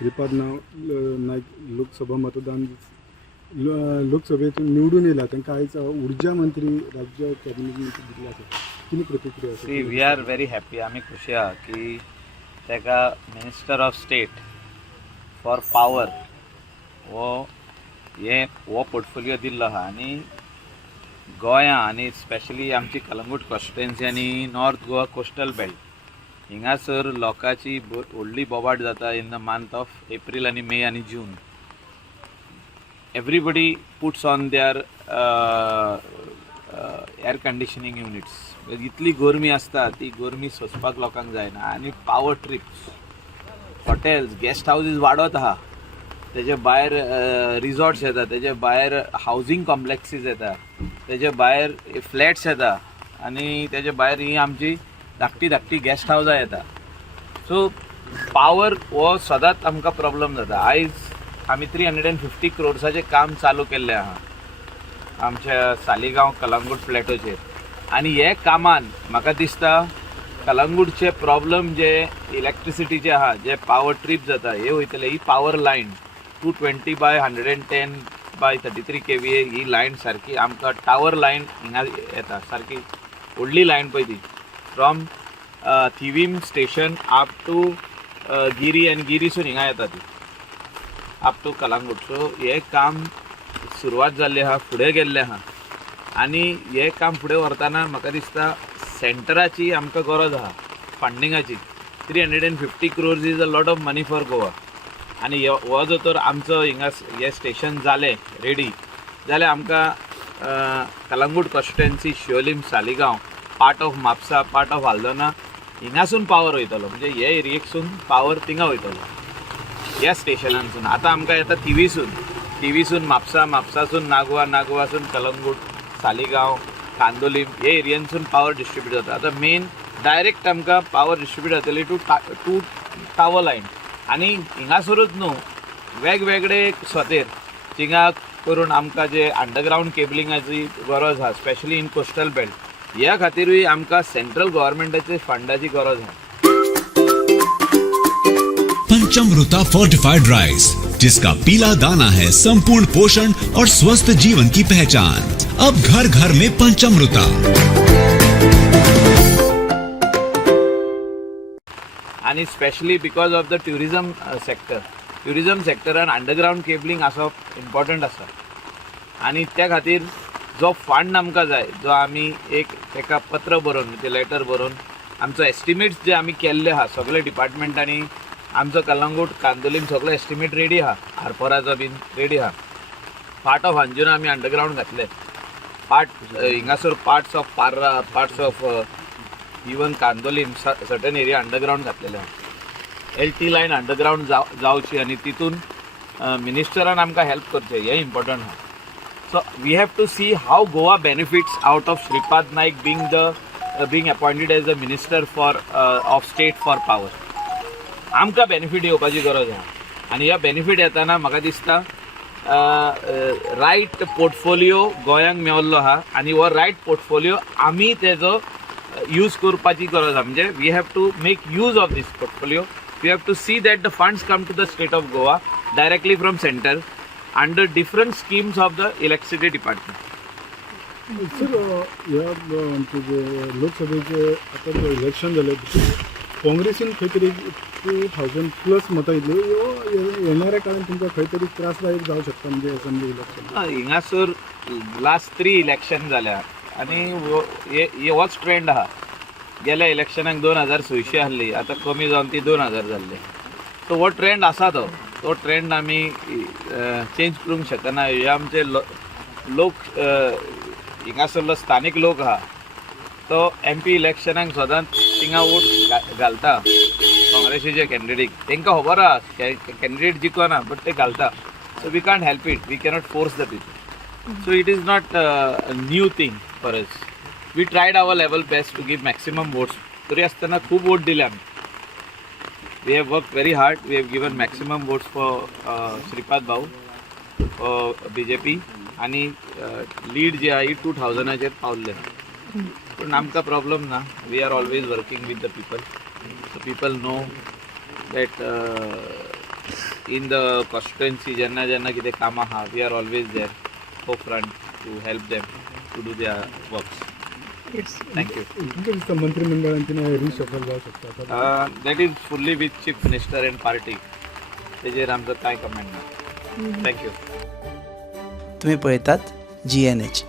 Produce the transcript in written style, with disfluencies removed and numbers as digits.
श्रीपाद नाईक लोकसभा मतदान लोकसभेतून निवडून येला त्यांना आयज ऊर्जा मंत्री राज्य कॅबिनेट मंत्री दिला किती प्रतिक्रिया see we are very happy आम्ही खुशी आहा की तेका minister of state for power वो पोर्टफोलियो दिल्लो आहा आनी गोंया आनी स्पेशली आमची कलंगूट कॉन्स्टिट्युएन्सी आनी नॉर्थ गोवा कोस्टल बेल्ट हिंगासर लोकांची व्हडली बोबाट जाता in the month of April आनी मे आनी June. Everybody puts on their air conditioning units. इतली गरमी आसता ती गरमी सोंसपाक लोकांक जायना आनी power trips hotels guest houses वाडत आहा. तेजे भायर रिसॉर्ट्स येता, तेजे भायर हावजींग कॉम्प्लेक्सीस येता, तेजे भायर फ्लॅट्स येता आनी तेजे भायर ही आमची धाकटी गेस्ट हावजां येता. सो पावर हो सदांच आमकां प्रॉब्लम जाता. आयज आमी 350 crores काम चालू केल्लें आहा आमच्या सालिगांव कलंगूट फ्लॅटोचेर आनी हे कामान म्हाका दिसता कलंगूटचे प्रॉब्लम जे इलेक्ट्रिसिटीचे आहा, जे पावर ट्रीप जाता हे वयतले. ही power line 220 by 110 by 33 kVA ही लायन सारकी आमकां टावर लायन हिंगा येता. सारकी व्हडली लायन पळय ती from Thivim station up to गिरी आनी गिरीसून हिंगा येता ती अप टू कलंगूट. सो हे काम सुरवात जाल्ली आहा, फुडें गेल्लें आहा आनी हे काम फुडें व्हरतना म्हाका दिसता सेंटराची आमकां गरज आहा फंडिंगाची. 350 crores is a lot of money for Goa आनी हो जर तर आमचो हिंगा हे स्टेशन जालें रेडी जाल्यार आमकां Calangute constituency Siolim Saligao part of Mapusa part of Aldona हिंगासून पावर वयतलो. म्हणजे हे एरियेकसून पावर थिंगा वयतलो ह्या स्टेशनांसून. आतां आमकां येता थिवीसून म्हापसा, म्हापसासून नागवा, नागवासून कलंगूट, सालिगांव, कांदोलीम हे एरियांसून पावर डिस्ट्रीब्यूट जाता. आतां मेन डायरेक्ट आमकां पावर डिस्ट्रीब्यूट जातली टू टावर लायन आनी हिंगासरूच न्हू वेगवेगळे स्वतेर थिंगा करून आमकां जे अंडरग्रावंड केबलिंगाची गरज आहा स्पेशली इन कोस्टल बेल्ट ह्या खातीरूय आमकां सेंट्रल गव्हर्मेंटाचे फंडाची गरज आहा. पंचमृता फोर्टिफाइड राइस, जिसका पीला दाना है संपूर्ण पोषण और स्वस्थ जीवन की पहचान. अब घर घर में पंचमृता. आणि specially because of the tourism सेक्टरान अंडरग्रावंड केबलिंग आसप इम्पॉर्टंट आसा आनी त्या खातीर जो फंड आमकां जाय, जो आमी एक तेका पत्र बरोवन ते लेटर बरोवन आमचो एस्टिमेट्स जे आमी केल्ले आहा सगळे डिपार्टमेंटांनी आमचो कलंगूट कांदोलीम सगळो एस्टिमेट रेडी आहा, आरपोराचो बीन रेडी आहा. पार्ट ऑफ अंजुना आमी अंडरग्रावंड घातले, पार्ट हिंगासर parts of Parra, parts of even Candolim certain area underground घातलेले आहा. LT लायन अंडरग्रावंड जावची आनी तितून मिनिस्टरान आमकां हेल्प करचें हें इम्पॉर्टंट आहा. So we have to see how Goa benefits out of Shripad Naik being appointed as the minister for of state for power. आमकां बेनिफीट येवपाची गरज आहा आनी ह्या बेनिफीट येताना म्हाका दिसता रायट पोर्टफोलियो गोंयांक मेवल्लो आहा आनी हो रायट पोर्टफोलियो आमी तेजो यूज करपाची गरज आहा. म्हणजे we have to make use of this portfolio. We have to see that the funds come to the state of Goa directly from center under different schemes of the electricity department. Sir ह्या जे लोकसभेचे आता जे election जालें काँग्रेसीन खंय तरी 2000+ मतां येतली. येणाऱ्या काळात तुमकां खंय तरी त्रासदायक जावं शकता म्हणजे असेंब्ली इलेक्शन. हिंगासर लास्ट 3 इलेक्शन जाल्या आनी होच ट्रेंड आहा. गेल्या इलेक्शनाक 2600 आहली, आतां कमी जावन ती 2000 जाल्ली. सो हो ट्रेंड आसा तो ट्रेंड आमी चेंज करूंक शकना. हे आमचे लोक हिंगासरलो स्थानीक लोक आहा तो MP इलेक्शनाक सदांच थिंगा वोट घालता काँग्रेसीचे कॅन्डिडेट. तांकां खबर आहा कॅन्डिडेट जिखना बट ते घालता. So we can't help it. We cannot force the people. So it is not new thing for us. We tried our level best to give maximum votes. तरी आसतना खूब वोट दिले आमी. We have worked very hard. We have given maximum votes for Shripad Bhau for BJP आणि lead जी आहे 2000 पावले. पण आमकां प्रॉब्लम ना. We are always working with the people. The people know that in the constituency जेन्ना जेन्ना कितें कामां आहा वी आर ऑलवेज देर फो front to help them to do their works. Thank you. तुमच्या दिसता मंत्रिमंडळांची रिशफल जावं शकता that is fully with chief minister and party. तेजेर आमचो कांय कमेंट ना. थँक्यू. तुम्ही पळयतात GNH.